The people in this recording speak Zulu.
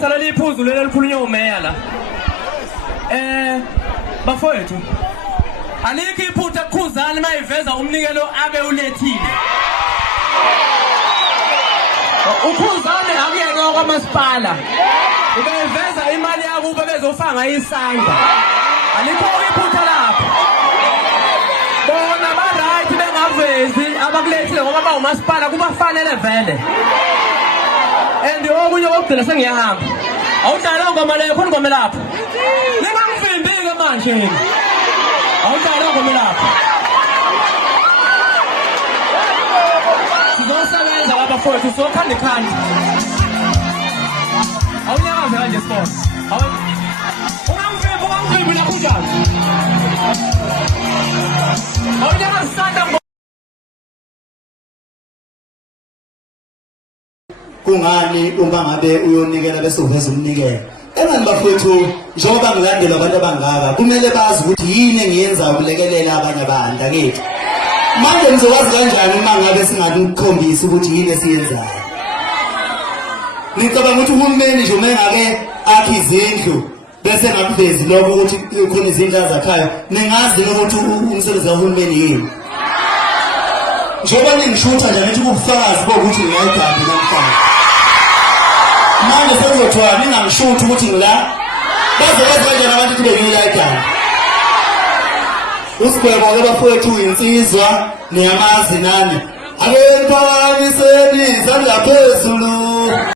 Ngilungisa leli phuzu leli likhulunywa umeya la. Bafowethu. Alikho iphutha kukhuzani mayiveza umnikelo abe ulethile. Ukhuzane akuyeke kwamasipala. Ubeveza imali yakuba bezofanga isandla. Alikho iphutha lapho. Bona ba-right bengavezi abakulethile ngoba bawumasipala kubafanele vele. And okunye kokugcina sengiyahamba. Awudlala ngoma leyo khona ngoma lapho. Ningangivimbi-ke manje yini. Awudlala ngoma lapho. Sizosebenza lapha mfowethu sokhanda ikhanda. Awunyakaze kanje sport. Ungangivimbi lapho njalo. Awunyakaze sanda kungani uma ngabe uyonikela bese uveza umnikelo engani bafowethu njengoba ngilandela abantu abangaka kumele bazi ukuthi yini engiyenza ukulekelela abanye abantu akithi manje nizokwazi kanjani uma ngabe singanikhombisa ukuthi yini esiyenzayo ngicabanga ukuthi uhulumeni nje umengake akhe izindlu bese ngakuvezi lokho ukuthi khona izindlu ezakhayo ningazi ukuthi umsebenzi kahulumeni yini njengoba ningishutha nje ngithi ubufakazi bokuthi ngiyayigada namhlanje manje sekuzothiwa ningangishutha ukuthi ngila bazokwazi kanjani abantu ukuthi bengiyayigada usigwebo-ke bafowethu insizwa niyamazi nani abentu abamiseni izandla phezulu